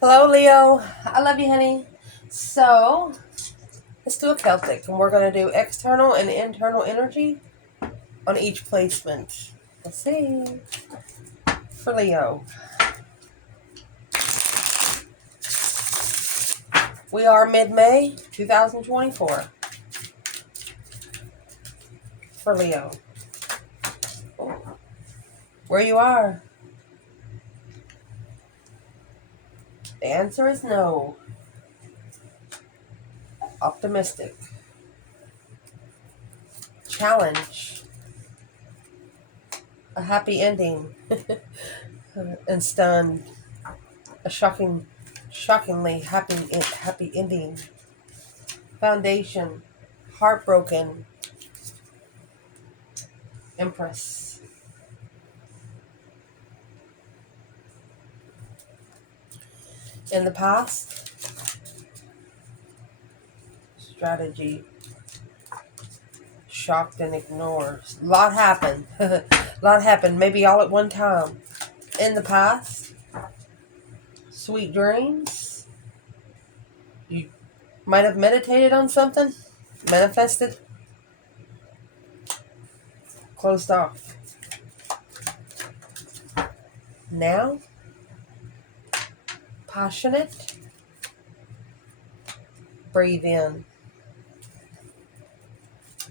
Hello, Leo. I love you, honey. So, let's do a Celtic, and we're going to do external and internal energy on each placement. Let's see. For Leo, we are mid-May 2024. For Leo, where you are, the answer is no. Optimistic. Challenge. A happy ending. And stunned. A shockingly happy ending. Foundation. Heartbroken. Empress. In the past, strategy. Shocked and ignored. A lot happened. A lot happened, maybe all at one time. In the past, sweet dreams. You might have meditated on something, manifested, closed off. Now, passionate. Breathe in.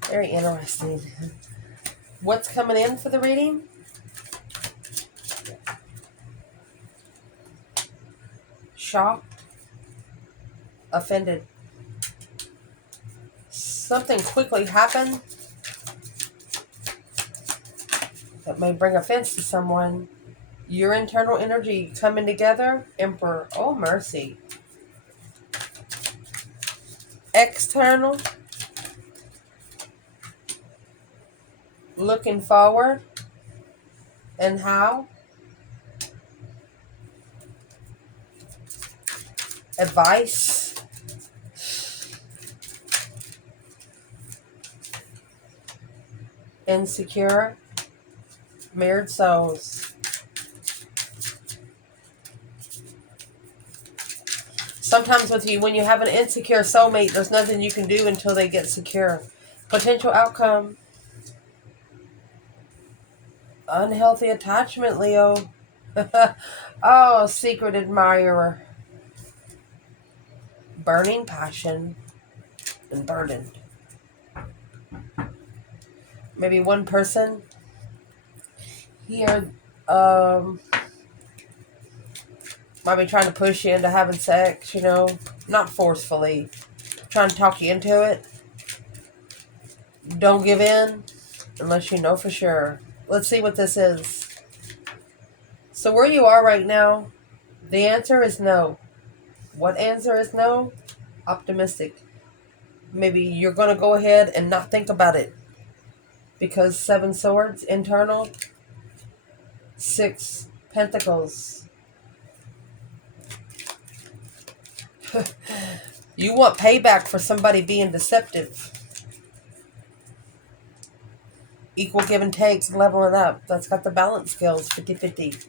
Very interesting. What's coming in for the reading? Shocked. Offended. Something quickly happened that may bring offense to someone. Your internal energy coming together. Emperor. Oh, mercy. External. Looking forward. And how? Advice. Insecure. Mirrored souls. Sometimes with you, when you have an insecure soulmate, there's nothing you can do until they get secure. Potential outcome. Unhealthy attachment, Leo. Oh, secret admirer. Burning passion and burdened. Maybe one person here might be trying to push you into having sex, not forcefully. Trying to talk you into it. Don't give in unless you know for sure. Let's see what this is. So where you are right now, the answer is no. What answer is no? Optimistic. Maybe you're going to go ahead and not think about it. Because 7 swords, internal. 6 pentacles. You want payback for somebody being deceptive. Equal give and take, leveling up. That's got the balance skills, 50-50.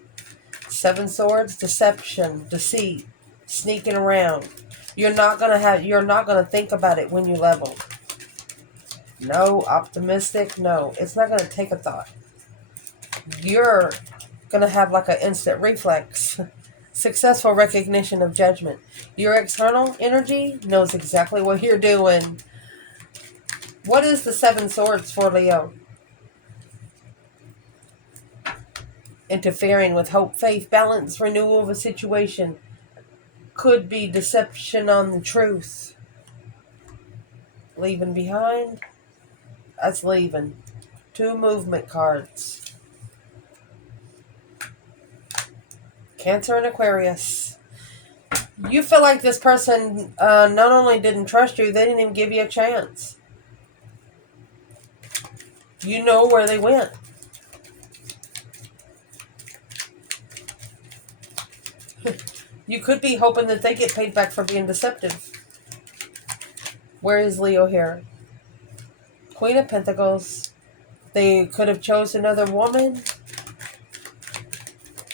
7 swords, deception, deceit, sneaking around. You're not gonna think about it when you level. No, optimistic, no. It's not gonna take a thought. You're gonna have like an instant reflex. Successful recognition of judgment. Your external energy knows exactly what you're doing. What is the 7 swords for Leo? Interfering with hope, faith, balance, renewal of a situation. Could be deception on the truth. Leaving behind. That's leaving. 2 movement cards. Cancer and Aquarius. You feel like this person not only didn't trust you, they didn't even give you a chance. You know where they went. You could be hoping that they get paid back for being deceptive. Where is Leo here? Queen of Pentacles. They could have chose another woman.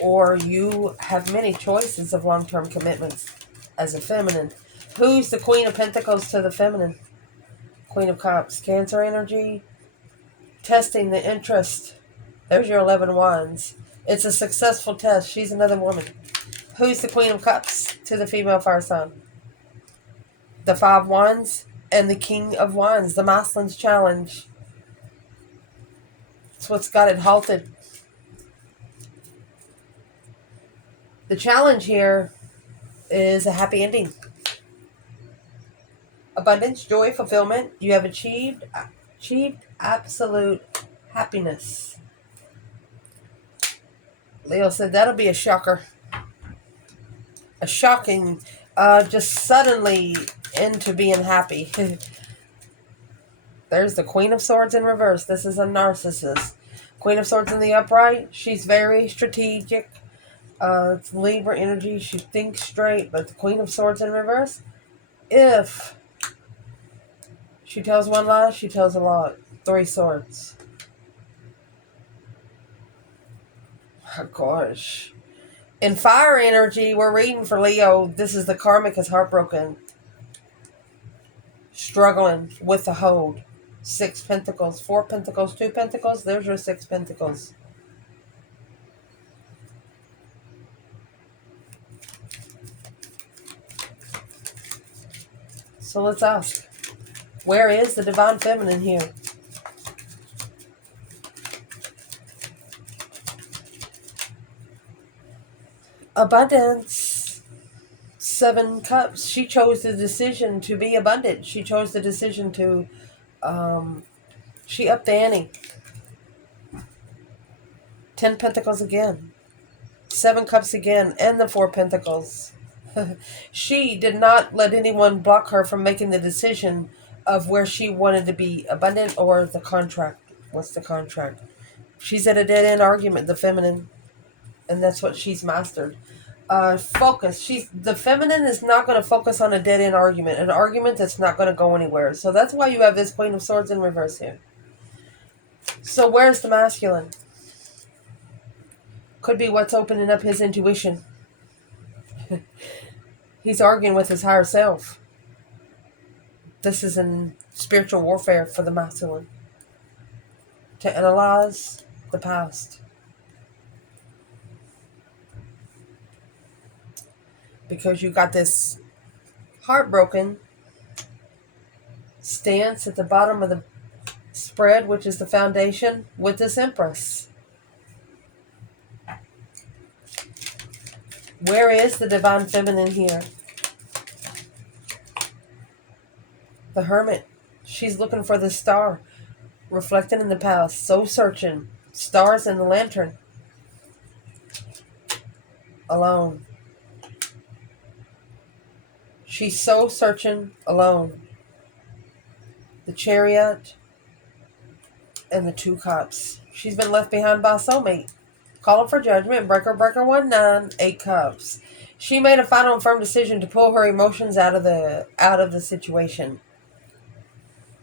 or you have many choices of long-term commitments as a feminine. Who's the Queen of Pentacles to the feminine? Queen of Cups. Cancer energy. Testing the interest. There's your 11 wands. It's a successful test. She's another woman. Who's the Queen of Cups to the female fire sign? The 5 wands and the King of Wands. The masculine's challenge. It's what's got it halted. The challenge here is a happy ending. Abundance, joy, fulfillment. You have achieved absolute happiness. Leo said that'll be a shocker. A shocking, just suddenly into being happy. There's the Queen of Swords in reverse. This is a narcissist. Queen of Swords in the upright. She's very strategic. It's Libra energy. She thinks straight. But the Queen of Swords in reverse, if she tells one lie, she tells a lot. 3 swords. Oh, gosh. In fire energy, we're reading for Leo. This is the karmic is heartbroken. Struggling with the hold. 6 pentacles. 4 pentacles. 2 pentacles. There's your 6 pentacles. So let's ask. Where is the divine feminine here? Abundance. 7 cups. She chose the decision to be abundant. She chose the decision to, she upped the ante. 10 pentacles again. 7 cups again. And the 4 pentacles. She did not let anyone block her from making the decision of where she wanted to be abundant or the contract. What's the contract? She's at a dead-end argument, the feminine. And that's what she's mastered. Focus. The feminine is not going to focus on a dead-end argument. An argument that's not going to go anywhere. So that's why you have this Queen of Swords in reverse here. So where's the masculine? Could be what's opening up his intuition. He's arguing with his higher self. This is in spiritual warfare for the masculine. To analyze the past. Because you got this heartbroken stance at the bottom of the spread, which is the foundation, with this Empress. Where is the divine feminine here? The Hermit. She's looking for the star reflected in the past. So searching. Stars in the lantern. Alone. She's so searching alone. The Chariot and the 2 cups. She's been left behind by a soulmate. Calling for judgment. Breaker, breaker, 1-9, 8 cups. She made a final and firm decision to pull her emotions out of the situation.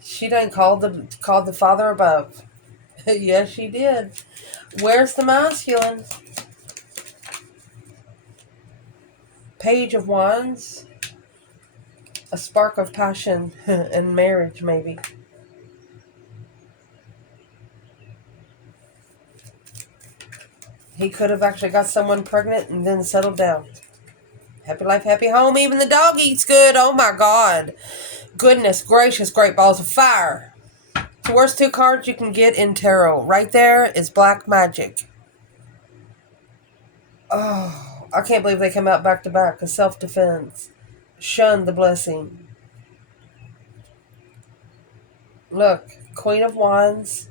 She done called the Father above. Yes, she did. Where's the masculine? Page of Wands. A spark of passion and marriage, maybe. He could have actually got someone pregnant and then settled down. Happy life, happy home. Even the dog eats good. Oh my God. Goodness gracious, great balls of fire. The worst 2 cards you can get in tarot. Right there is Black Magic. Oh, I can't believe they come out back to back. A self-defense. Shun the blessing. Look, Queen of Wands.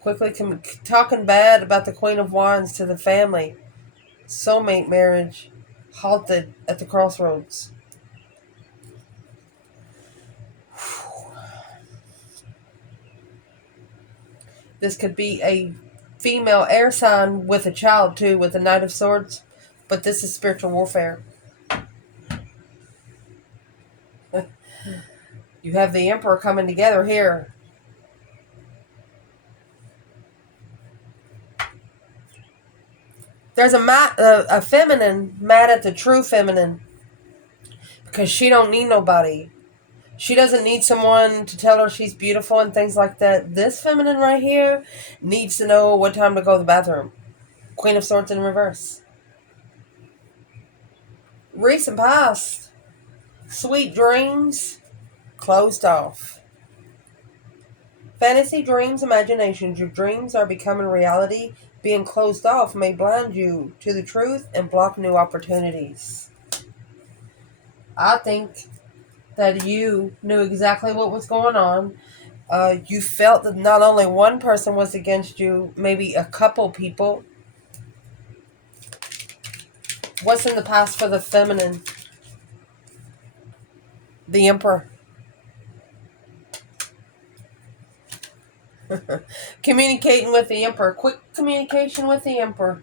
Quickly talking bad about the Queen of Wands to the family. Soulmate marriage halted at the crossroads. This could be a female air sign with a child too, with the Knight of Swords. But this is spiritual warfare. You have the Emperor coming together here. There's a feminine mad at the true feminine because she don't need nobody. She doesn't need someone to tell her she's beautiful and things like that. This feminine right here needs to know what time to go to the bathroom. Queen of Swords in reverse. Recent past. Sweet dreams closed off. Fantasy dreams, imaginations. Your dreams are becoming reality. Being closed off may blind you to the truth and block new opportunities. I think that you knew exactly what was going on. You felt that not only one person was against you, maybe a couple people. What's in the past for the feminine? The Emperor. Communicating with the Emperor. Quick communication with the Emperor.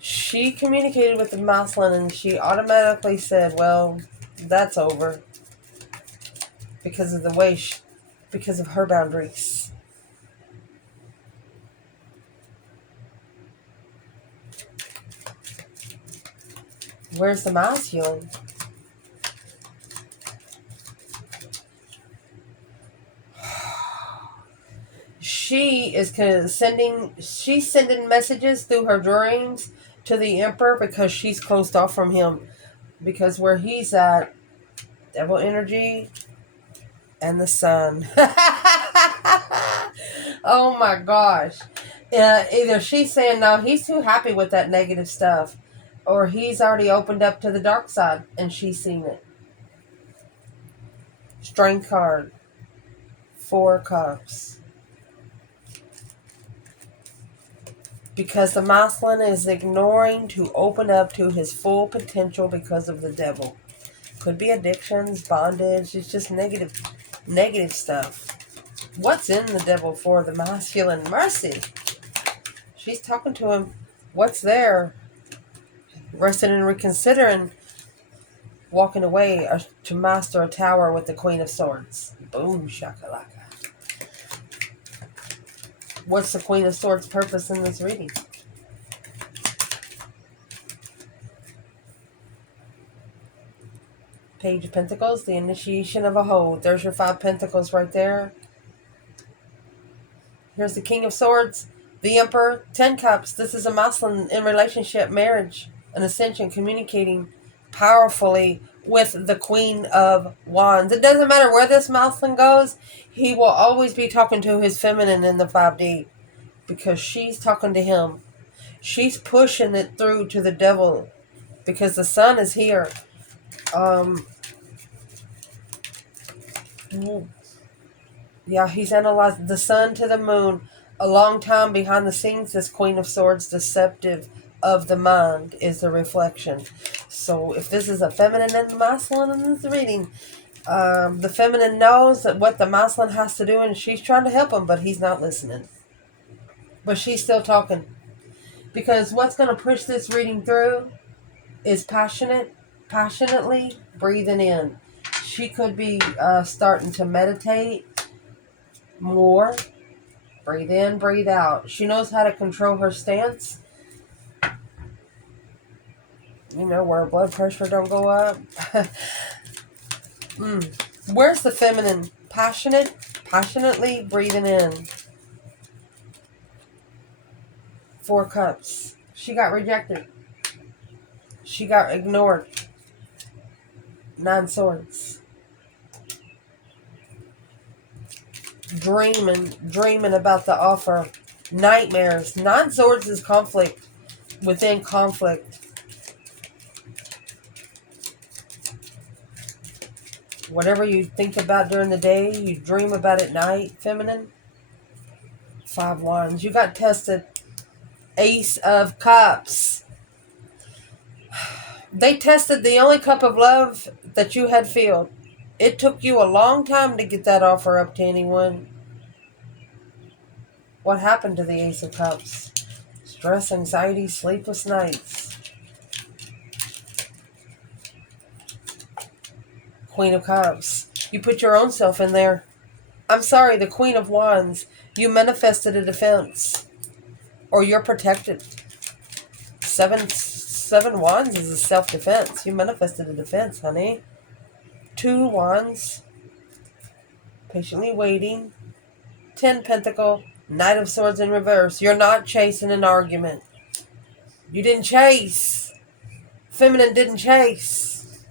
She communicated with the masculine and she automatically said, well, that's over. Because of the way because of her boundaries. Where's the masculine? She's sending messages through her dreams to the Emperor because she's closed off from him. Because where he's at, devil energy and the sun. Oh my gosh. Either she's saying, no, he's too happy with that negative stuff, or he's already opened up to the dark side and she's seen it. Strength card. 4 cups. Because the masculine is ignoring to open up to his full potential because of the devil. Could be addictions, bondage. It's just negative stuff. What's in the devil for the masculine? Mercy. She's talking to him. What's there? Resting and reconsidering. Walking away to master a tower with the Queen of Swords. Boom shakalaka. What's the Queen of Swords' purpose in this reading? Page of Pentacles, the initiation of a hold. There's your 5 pentacles right there. Here's the King of Swords, the Emperor, 10 cups. This is a masculine in relationship, marriage, an ascension, communicating powerfully with the Queen of Wands. It doesn't matter where this masculine goes, he will always be talking to his feminine in the 5D because she's talking to him. She's pushing it through to the devil because the sun is here. Yeah, he's analyzed the sun to the moon. A long time behind the scenes, this Queen of Swords, deceptive of the mind, is the reflection. So if this is a feminine and masculine in this reading, the feminine knows that what the masculine has to do, and she's trying to help him, but he's not listening. But she's still talking. Because what's going to push this reading through is passionately breathing in. She could be starting to meditate more. Breathe in, breathe out. She knows how to control her stance. You know, where blood pressure don't go up. Where's the feminine? Passionately breathing in. 4 cups. She got rejected. She got ignored. 9 swords. Dreaming about the offer. Nightmares. 9 swords is conflict within conflict. Whatever you think about during the day, you dream about at night, feminine. 5 wands. You got tested. Ace of Cups. They tested the only cup of love that you had filled. It took you a long time to get that offer up to anyone. What happened to the Ace of Cups? Stress, anxiety, sleepless nights. Queen of Cups. You put your own self in there. I'm sorry, the Queen of Wands. You manifested a defense. Or you're protected. Seven wands is a self-defense. You manifested a defense, honey. 2 wands. Patiently waiting. 10 pentacle. Knight of swords in reverse. You're not chasing an argument. You didn't chase. Feminine didn't chase.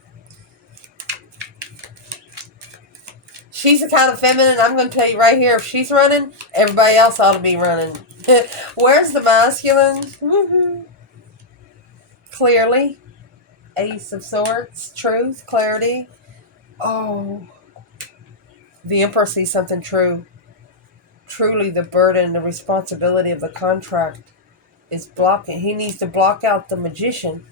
She's the kind of feminine, I'm going to tell you right here, if she's running, everybody else ought to be running. Where's the masculine? Clearly. Ace of swords. Truth. Clarity. Oh. The Emperor sees something true. Truly the burden, the responsibility of the contract is blocking. He needs to block out the magician.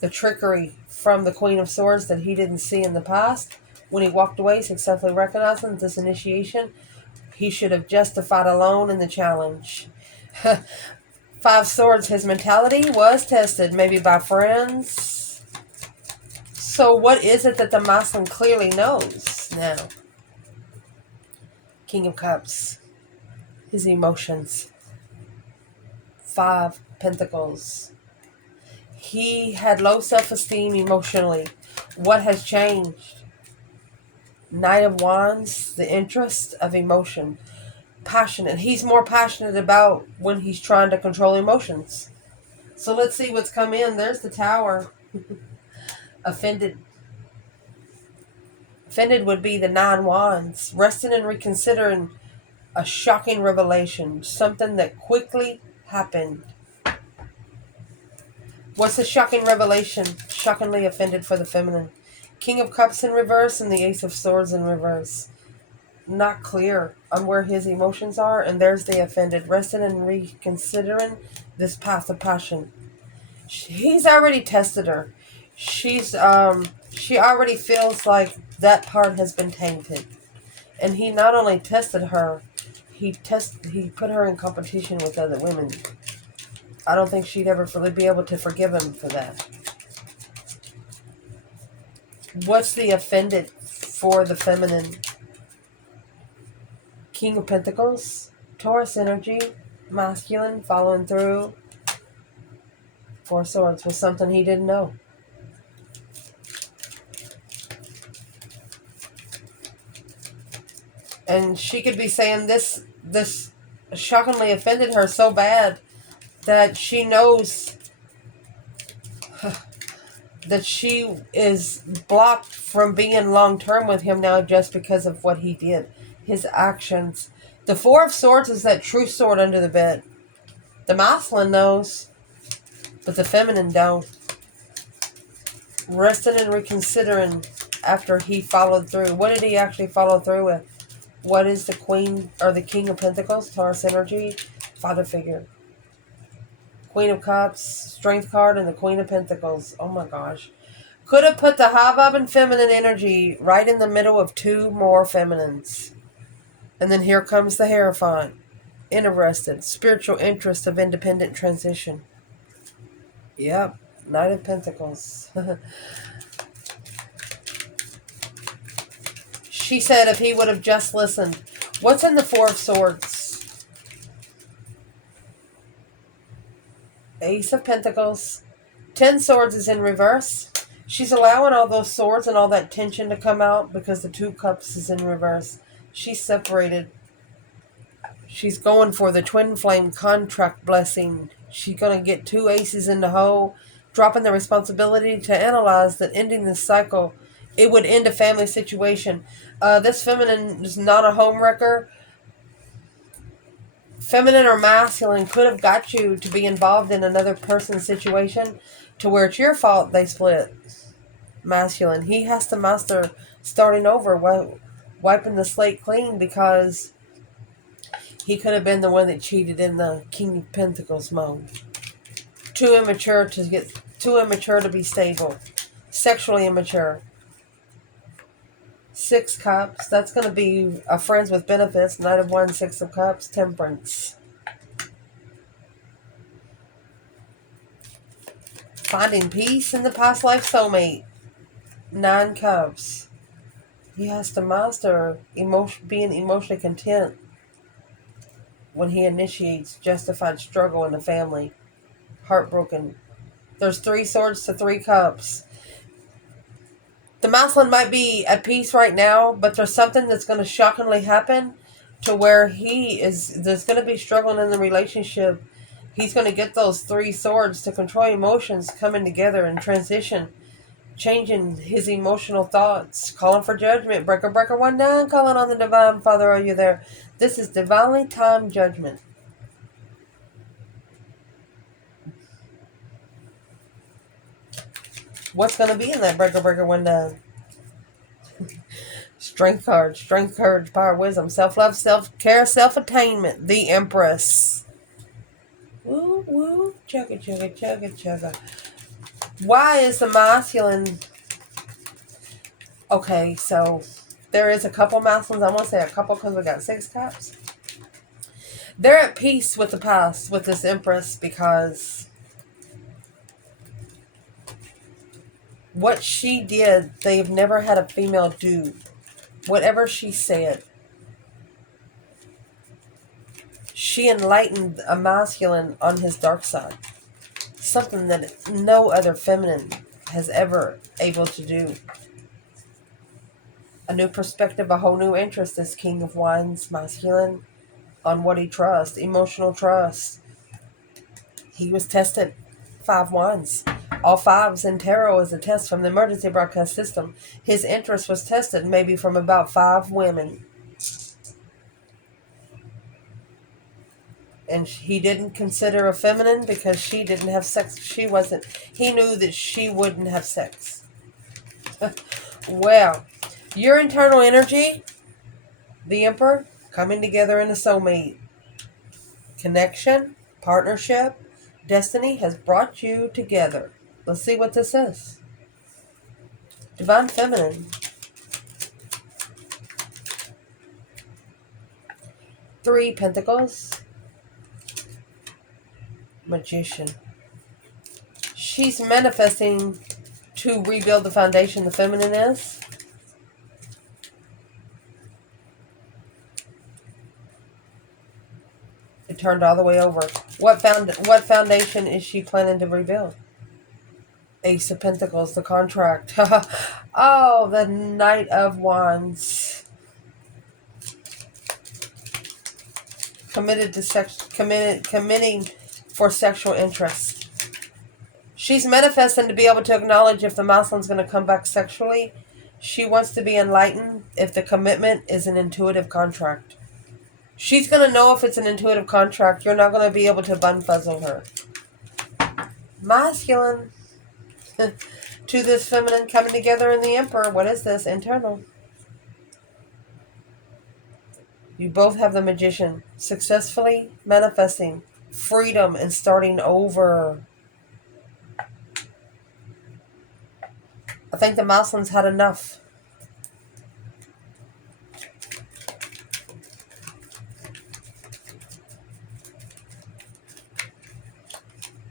The trickery from the Queen of Swords that he didn't see in the past. When he walked away, successfully recognizing this initiation, he should have justified alone in the challenge. 5 swords, his mentality was tested, maybe by friends. So what is it that the masculine clearly knows now? King of Cups. His emotions. 5 Pentacles. He had low self-esteem emotionally. What has changed? Knight of Wands, the interest of emotion. Passionate. He's more passionate about when he's trying to control emotions. So let's see what's come in. There's the Tower. Offended. Offended would be the 9 Wands. Resting and reconsidering a shocking revelation. Something that quickly happened. What's the shocking revelation? Shockingly offended for the feminine. King of Cups in reverse and the Ace of Swords in reverse. Not clear on where his emotions are. And there's the offended. Resting and reconsidering this path of passion. He's already tested her. She already feels like that part has been tainted. And he not only tested her, he put her in competition with other women. I don't think she'd ever really be able to forgive him for that. What's the offended for the feminine? King of Pentacles, Taurus energy, masculine, following through. 4 swords was something he didn't know. And she could be saying this shockingly offended her so bad that she knows that she is blocked from being long-term with him now just because of what he did. His actions. The 4 of Swords is that true sword under the bed. The masculine knows, but the feminine don't. Resting and reconsidering after he followed through. What did he actually follow through with? What is the Queen or the King of Pentacles? Taurus energy, father figure. Queen of Cups, Strength card, and the Queen of Pentacles. Oh my gosh. Could have put the high and feminine energy right in the middle of 2 more feminines. And then here comes the Hierophant. Interested. Spiritual interest of independent transition. Yep. Knight of Pentacles. She said if he would have just listened. What's in the 4 of Swords? Ace of Pentacles. 10 swords is in reverse. She's allowing all those swords and all that tension to come out because the 2 cups is in reverse. She's separated. She's going for the twin flame contract blessing. She's going to get 2 aces in the hole. Dropping the responsibility to analyze that ending this cycle, it would end a family situation. This feminine is not a home wrecker. Feminine or masculine could have got you to be involved in another person's situation to where it's your fault they split. Masculine. He has to master starting over, wiping the slate clean because he could have been the one that cheated in the King of Pentacles mode. Too immature to be stable. Sexually immature. 6 cups. That's going to be a friends with benefits. Knight of Wands, 6 of Cups, Temperance. Finding peace in the past life soulmate. 9 cups. He has to master being emotionally content when he initiates justified struggle in the family. Heartbroken. There's 3 swords to 3 cups. The masculine might be at peace right now, but there's something that's going to shockingly happen to where there's going to be struggling in the relationship. He's going to get those 3 swords to control emotions coming together in transition, changing his emotional thoughts, calling for judgment. Breaker, breaker, one down, calling on the divine Father. Are you there? This is divinely timed judgment. What's going to be in that breaker, breaker, one down? Strength card, strength, courage, power, wisdom, self-love, self-care, self-attainment. The Empress. Woo, woo, chugga, chugga, chugga, chugga. Why is the masculine... Okay, so there is a couple masculines. I want to say a couple because we got 6 cups. They're at peace with the past, with this Empress, because what she did, they've never had a female do. Whatever she said, she enlightened a masculine on his dark side. Something that no other feminine has ever able to do. A new perspective, a whole new interest, this King of Wands masculine, on what he trusts, emotional trust. He was tested. 5 wands. All 5s in tarot is a test from the emergency broadcast system. His interest was tested maybe from about 5 women. And he didn't consider a feminine because she didn't have sex. He knew that she wouldn't have sex. Well, your internal energy, the Emperor, coming together in a soulmate. Connection, partnership, destiny has brought you together. Let's see what this is. Divine Feminine. 3 Pentacles. Magician. She's manifesting to rebuild the foundation the feminine is. It turned all the way over. What foundation is she planning to rebuild? Ace of Pentacles, the contract. Oh, the Knight of Wands. Committing for sexual interest. She's manifesting to be able to acknowledge if the masculine's going to come back sexually. She wants to be enlightened if the commitment is an intuitive contract. She's going to know if it's an intuitive contract. You're not going to be able to bun-fuzzle her. Masculine. To this feminine coming together in the Emperor. What is this? Internal. You both have the Magician. Successfully manifesting freedom and starting over. I think the masculine's had enough.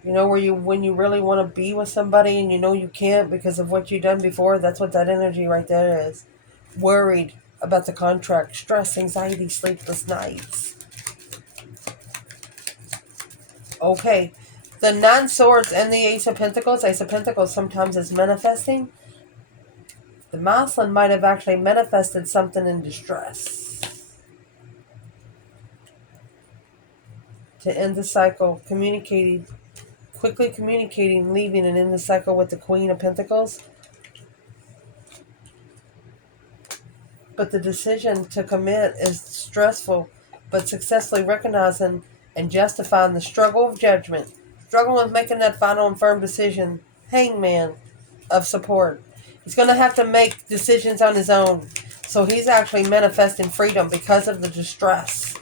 You know, when you really want to be with somebody and you know you can't because of what you've done before, that's what that energy right there is. Worried about the contract, stress, anxiety, sleepless nights. Okay, the 9 Swords and the Ace of Pentacles. Ace of Pentacles sometimes is manifesting. The masculine might have actually manifested something in distress. To end the cycle, quickly communicating, leaving, and in the cycle with the Queen of Pentacles. But the decision to commit is stressful, but successfully recognizing and justifying the struggle of judgment. Struggle with making that final and firm decision. Hangman of support. He's going to have to make decisions on his own. So he's actually manifesting freedom because of the distress.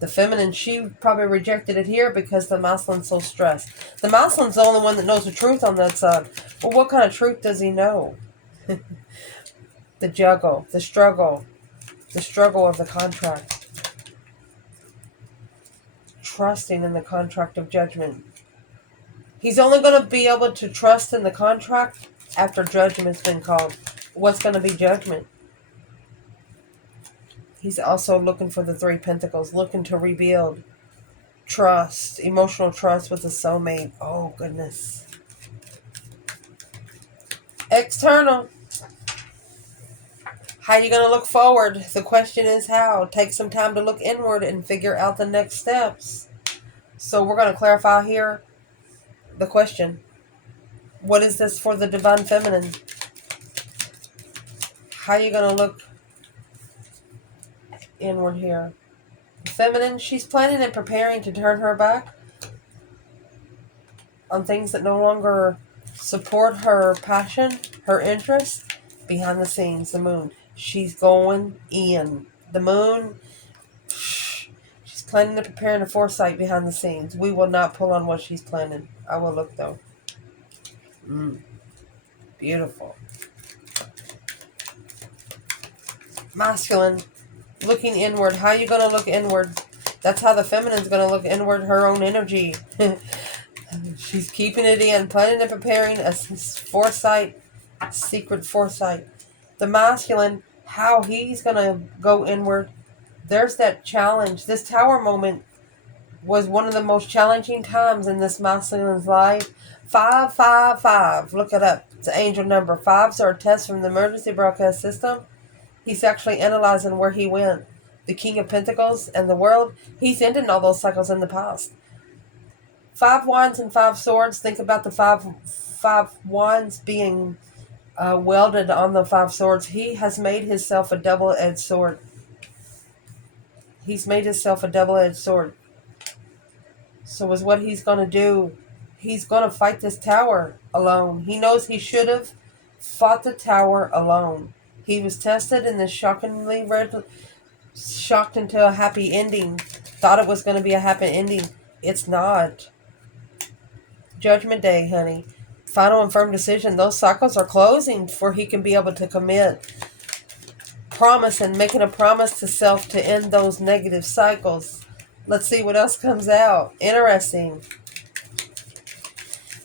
The feminine, she probably rejected it here because the masculine's so stressed. The masculine's the only one that knows the truth on that side. Well, what kind of truth does he know? The juggle, the struggle of the contract. Trusting in the contract of judgment. He's only going to be able to trust in the contract after judgment's been called. What's going to be judgment? He's also looking for the 3 Pentacles, looking to rebuild. Trust, emotional trust with the soulmate. Oh, goodness. External. How you going to look forward? The question is how. Take some time to look inward and figure out the next steps. So we're going to clarify here the question. What is this for the divine feminine? How are you going to look inward here? Feminine, she's planning and preparing to turn her back on things that no longer support her passion, her interest. Behind the scenes, the moon. She's going in. The moon, she's planning and preparing a foresight behind the scenes. We will not pull on what she's planning. I will look, though. Beautiful. Masculine, looking inward. How are you going to look inward? That's how the feminine's going to look inward, her own energy. She's keeping it in, planning and preparing a foresight, secret foresight. The masculine, how he's going to go inward. There's that challenge. This tower moment was one of the most challenging times in this masculine's life. 555. Look it up. It's an angel number. Fives are a test from the emergency broadcast system. He's actually analyzing where he went. The King of Pentacles and the world. He's ending all those cycles in the past. 5 wands and 5 swords. Think about the five wands being welded on the 5 swords. He has made himself a double-edged sword. He's made himself a double-edged sword. So is what he's going to do. He's going to fight this tower alone. He knows he should have fought the tower alone. He was tested in this shocked into a happy ending. Thought it was going to be a happy ending. It's not. Judgment Day, honey. Final and firm decision. Those cycles are closing before he can be able to commit. Promising, making a promise to self to end those negative cycles. Let's see what else comes out. Interesting.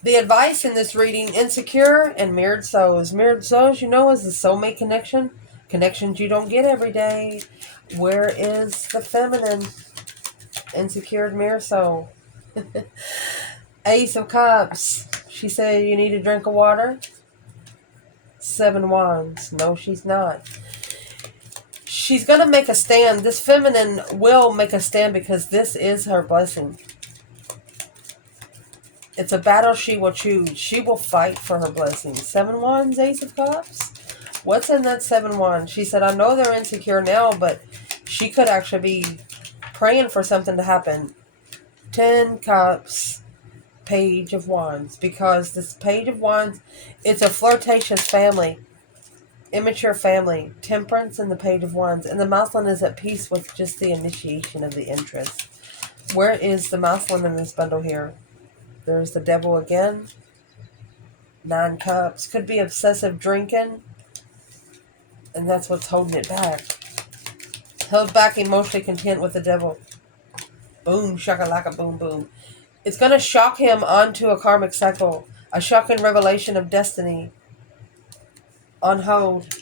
The advice in this reading, insecure and mirrored souls. Mirrored souls, you know, is the soulmate connection. Connections you don't get every day. Where is the feminine? Insecure mirror soul. Ace of Cups. She said you need a drink of water. 7 wands. No, she's not. She's going to make a stand. This feminine will make a stand because this is her blessing. It's a battle she will choose. She will fight for her blessing. 7 wands, Ace of Cups. What's in that 7 wands? She said, I know they're insecure now, but she could actually be praying for something to happen. 10 Cups. Page of Wands. Because this Page of Wands, it's a flirtatious family. Immature family. Temperance and the Page of Wands. And the masculine is at peace with just the initiation of the interest. Where is the masculine in this bundle here? There's the devil again. 9 Cups. Could be obsessive drinking. And that's what's holding it back. Held back, emotionally content with the devil. Boom, shakalaka, boom, boom. It's going to shock him onto a karmic cycle. A shocking revelation of destiny. On hold.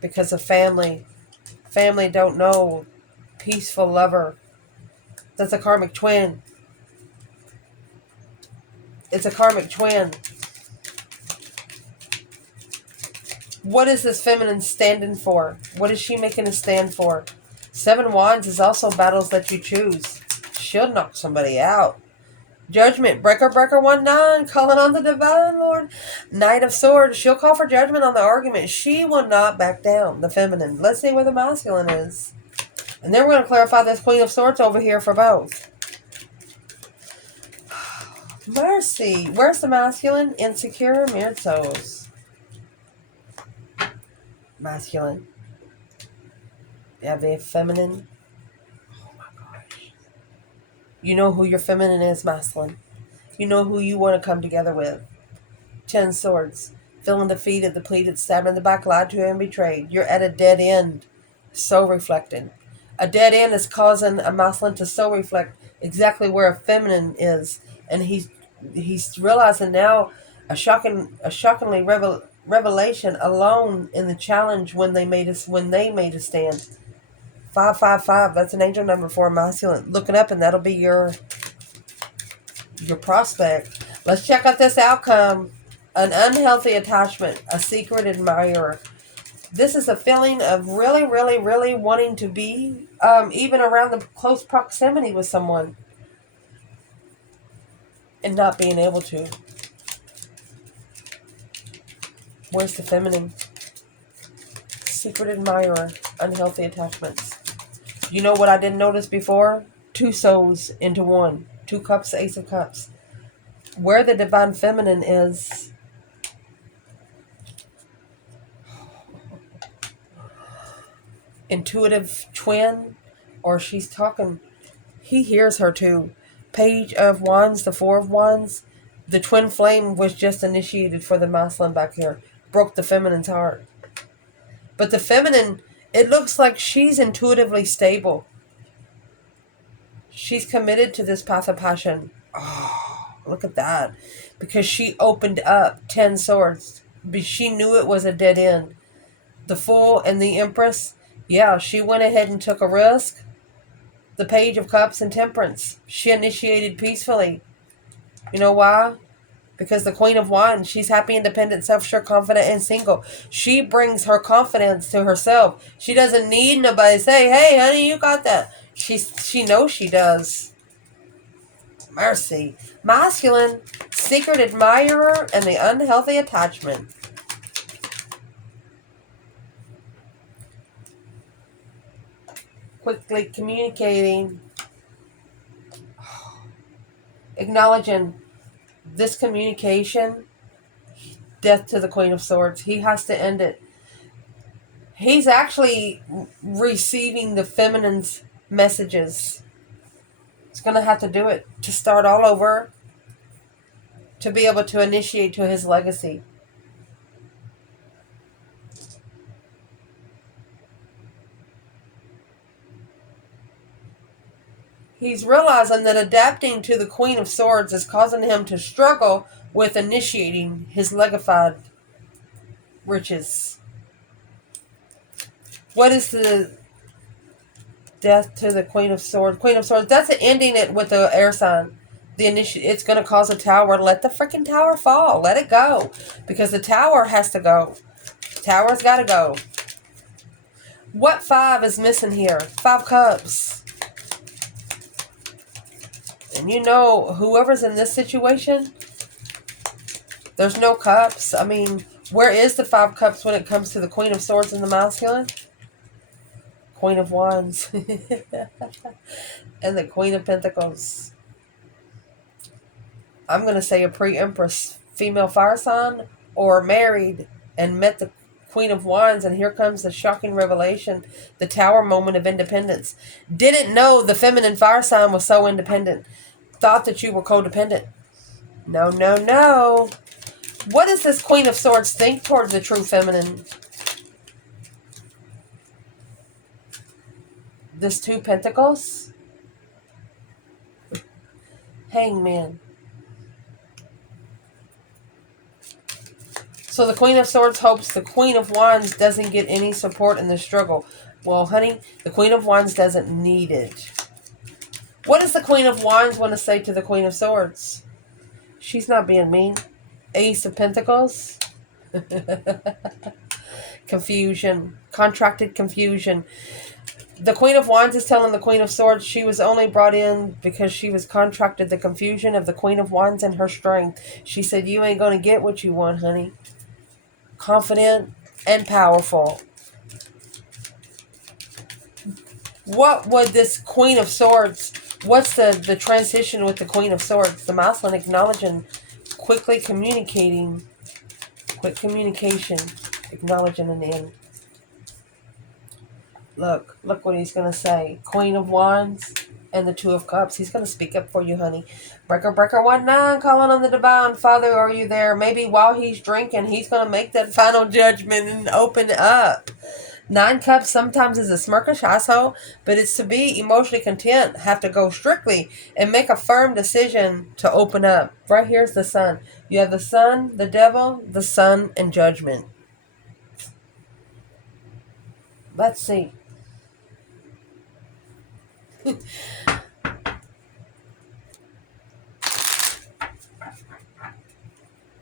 Because of family. Family don't know. Peaceful lover. That's a karmic twin. It's a karmic twin. What is this feminine standing for? What is she making a stand for? 7 wands is also battles that you choose. She'll knock somebody out. Judgment. Breaker, 1-9. Calling on the divine Lord. Knight of Swords. She'll call for judgment on the argument. She will not back down. The feminine. Let's see where the masculine is. And then we're going to clarify this Queen of Swords over here for both. Mercy. Where's the masculine? Insecure, mirrored souls. Masculine. Yeah, the feminine. Oh my gosh. You know who your feminine is, masculine. You know who you want to come together with. 10 swords. Feeling defeated, depleted, stabbed in the back, lied to and betrayed. You're at a dead end. So reflecting. A dead end is causing a masculine to so reflect exactly where a feminine is. And he's realizing now a shockingly revelation alone in the challenge when they made a stand. 555. That's an angel number for a masculine. Look it up, and that'll be your prospect. Let's check out this outcome. An unhealthy attachment, a secret admirer. This is a feeling of really, really, really wanting to be even around the close proximity with someone and not being able to. Where's the feminine? Secret admirer, unhealthy attachments. You know what I didn't notice before? 2 souls into 1. 2 cups, Ace of Cups. Where the divine feminine is. Intuitive twin, or she's talking. He hears her too. Page of Wands, the 4 of Wands. The twin flame was just initiated for the masculine back here. Broke the feminine's heart. But the feminine, it looks like she's intuitively stable. She's committed to this path of passion. Oh, look at that. Because she opened up 10 swords. She knew it was a dead end. The Fool and the Empress, yeah, she went ahead and took a risk. The Page of Cups and Temperance. She initiated peacefully. You know why? Because the Queen of Wands, she's happy, independent, self-sure, confident, and single. She brings her confidence to herself. She doesn't need nobody to say, hey, honey, you got that. She knows she does. Mercy. Masculine, secret admirer, and the unhealthy attachment. Quickly communicating. Acknowledging this communication. Death to the Queen of Swords. He has to end it. He's actually receiving the feminine's messages. He's going to have to do it to start all over, to be able to initiate to his legacy. He's realizing that adapting to the Queen of Swords is causing him to struggle with initiating his legafied riches. What is the death to the Queen of Swords? Queen of Swords, that's ending it with the air sign. It's going to cause a tower. Let the freaking tower fall. Let it go. Because the tower has to go. Tower's got to go. What 5 is missing here? 5 cups. And you know, whoever's in this situation, there's no cups. I mean, where is the 5 cups when it comes to the Queen of Swords and the masculine? Queen of Wands. And the Queen of Pentacles. I'm going to say a pre-empress female fire sign, or married and met the Queen of Wands, and here comes the shocking revelation, the tower moment of independence. Didn't know the feminine fire sign was so independent. Thought that you were codependent. No, no, no. What does this Queen of Swords think towards the true feminine? This 2 Pentacles. Hangman. So the Queen of Swords hopes the Queen of Wands doesn't get any support in the struggle. Well, honey, the Queen of Wands doesn't need it. What does the Queen of Wands want to say to the Queen of Swords? She's not being mean. Ace of Pentacles. Confusion. Contracted confusion. The Queen of Wands is telling the Queen of Swords she was only brought in because she was contracted the confusion of the Queen of Wands and her strength. She said, you ain't going to get what you want, honey. Confident and powerful. What would this Queen of Swords, what's the transition with the Queen of Swords? The masculine acknowledging, quickly communicating, quick communication, acknowledging an end. Look what he's going to say. Queen of Wands and the 2 of Cups. He's going to speak up for you, honey. Breaker, breaker, 1-9, calling on the divine. Father, are you there? Maybe while he's drinking, he's going to make that final judgment and open up. 9 Cups sometimes is a smirkish asshole, but it's to be emotionally content. Have to go strictly and make a firm decision to open up. Right here's the Sun. You have the Sun, the Devil, the Sun, and Judgment. Let's see.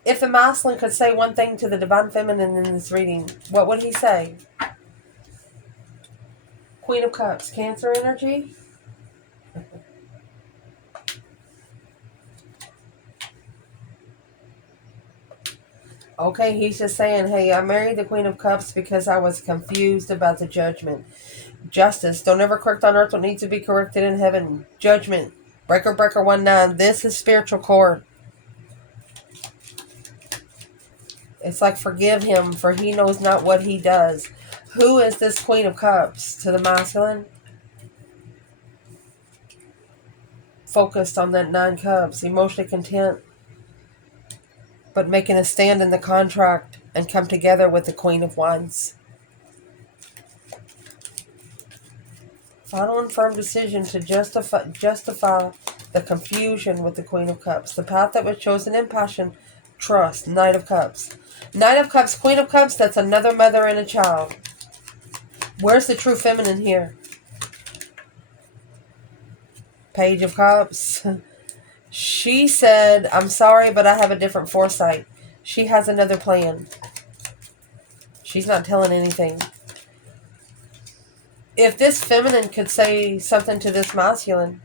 If the masculine could say one thing to the divine feminine in this reading, what would he say? Queen of Cups, Cancer energy. Okay, he's just saying, hey, I married the Queen of Cups because I was confused about the judgment. Justice, don't ever correct on earth what needs to be corrected in heaven. Judgment, breaker, breaker, 1-9. This is spiritual core. It's like, forgive him, for he knows not what he does. Who is this Queen of Cups to the masculine? Focused on that 9 cups, emotionally content, but making a stand in the contract and come together with the Queen of Wands. Final and firm decision to justify the confusion with the Queen of Cups. The path that was chosen in passion, trust, Knight of Cups. Knight of Cups, Queen of Cups, that's another mother and a child. Where's the true feminine here? Page of Cups. She said, I'm sorry, but I have a different foresight. She has another plan. She's not telling anything. If this feminine could say something to this masculine,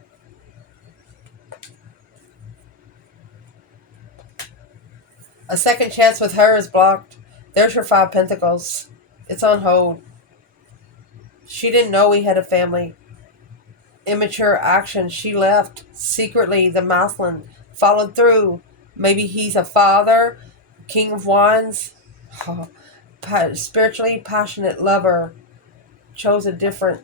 a second chance with her is blocked. There's your 5 Pentacles. It's on hold. She didn't know he had a family. Immature action. She left secretly. The masculine followed through. Maybe he's a father, King of Wands, spiritually passionate lover. Chose a different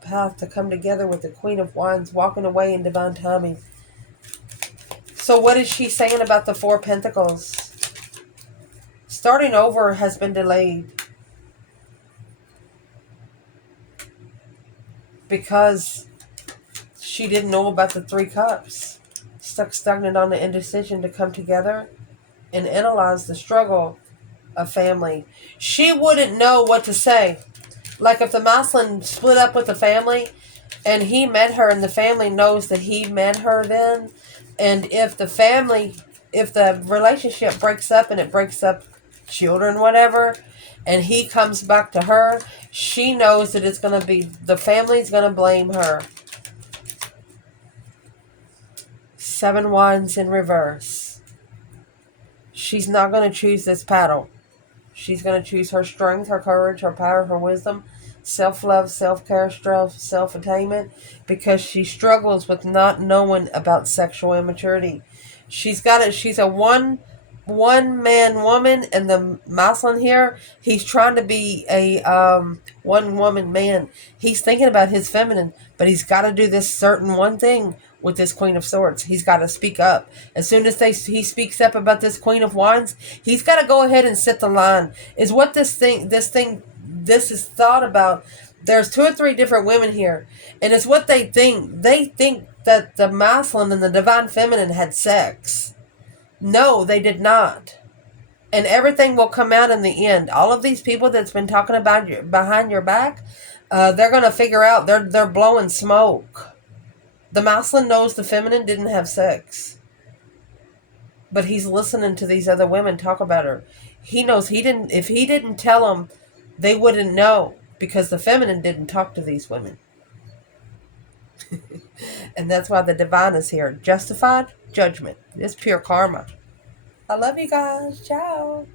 path to come together with the Queen of Wands, walking away in divine timing. So what is she saying about the 4 Pentacles? Starting over has been delayed because she didn't know about the 3 Cups. Stuck stagnant on the indecision to come together and analyze the struggle of family. She wouldn't know what to say. Like if the masculine split up with the family and he met her and the family knows that he met her then, and if the relationship breaks up and it breaks up children, whatever, and he comes back to her, she knows that it's going to be, the family's going to blame her. 7 Wands in reverse. She's not going to choose this paddle. She's going to choose her strength, her courage, her power, her wisdom, self-love, self-care, self-attainment, because she struggles with not knowing about sexual immaturity. She's a one-man woman, and the masculine here, he's trying to be a one-woman man. He's thinking about his feminine, but he's got to do this certain one thing with this Queen of Swords. He's got to speak up. As soon as he speaks up about this Queen of Wands, he's got to go ahead and set the line. Is what this is thought about. There's 2 or 3 different women here, and it's what they think. They think that the masculine and the divine feminine had sex. No, they did not. And everything will come out in the end. All of these people that's been talking about you behind your back, they're going to figure out they're blowing smoke. The masculine knows the feminine didn't have sex. But he's listening to these other women talk about her. He knows if he didn't tell them, they wouldn't know, because the feminine didn't talk to these women. And that's why the divine is here. Justified judgment. It's pure karma. I love you guys. Ciao.